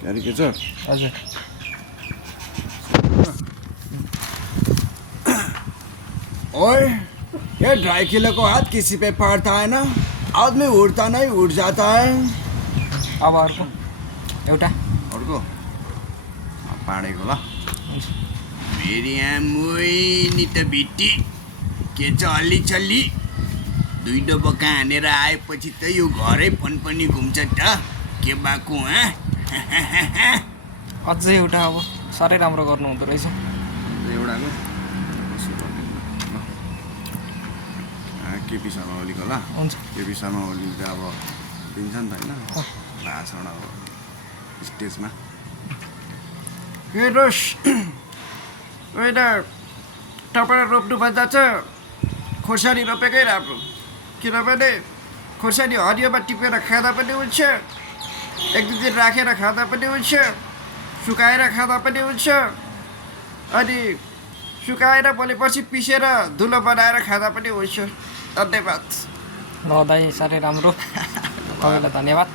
caricature हजुर ओए ये ड्राई किलो को हाथ किसी पे पड़ता है ना आदमी उड़ता नहीं उड़ जाता है अब अर्को एउटा अर्को पाडेको ल मेरी आमै नि त भिट्टी के छ अलि चल्ली दुई डबका हानेर आएपछि त यो घरै पनि घुम्छ त के बाको अझै एउटा अब साह्रै राम्रो गर्नु हुँदो रहेछ एउटाको केपी शर्मा ओलीको ल हुन्छ केपी शर्मा ओलीले त अब दिन्छ नि त होइन भाषण अब स्टेजमा हेर्नुहोस् होइन तपाईँ रोप्नुभन्दा चाहिँ खोर्सानी रोपेकै राम्रो किनभने खोर्सानी हरियोमा टिपेर खाँदा पनि हुन्छ एक दुई दिन राखेर खाँदा पनि हुन्छ सुकाएर खाँदा पनि हुन्छ अनि सुकाएर भोलिपर्सि पिसेर धुलो बनाएर खाँदा पनि हुन्छ धन्यवाद ल दाइ साह्रै राम्रो तपाईँलाई धन्यवाद